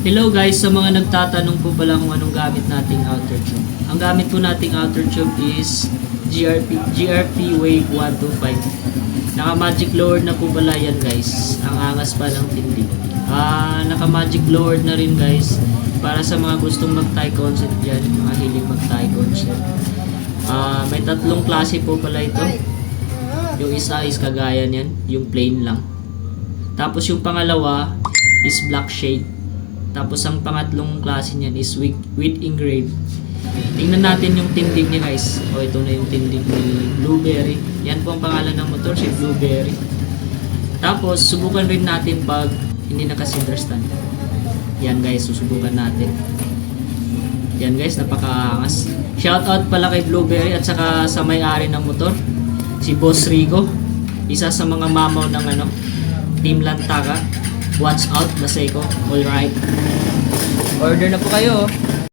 Hello guys, sa mga nagtatanong po pala kung anong gamit nating outer tube. Ang gamit po nating outer tube is GRP Wave 125. Naka magic lowered na po pala yan guys. Ang angas pa ng tindig. Naka magic lowered na rin guys. Para sa mga gustong mag tie concept dyan, mga hiling mag tie concept. May tatlong klase po pala ito. Yung isa is kagaya niyan, yung plain lang. Tapos yung pangalawa is black shade. Tapos ang pangatlong klase niyan is with engrave. Tingnan natin yung tindig niya guys. Ito na yung tindig ni Blueberry. Yan po ang pangalan ng motor, si Blueberry. Tapos subukan rin natin pag hindi naka-center stand. Yan guys, susubukan natin. Yan guys, napakaangas. Shoutout pala kay Blueberry at saka sa may-ari ng motor, si Boss Rico. Isa sa mga mamaw ng Team Lantaka. Watch out, Baseco. Alright. Order na po kayo.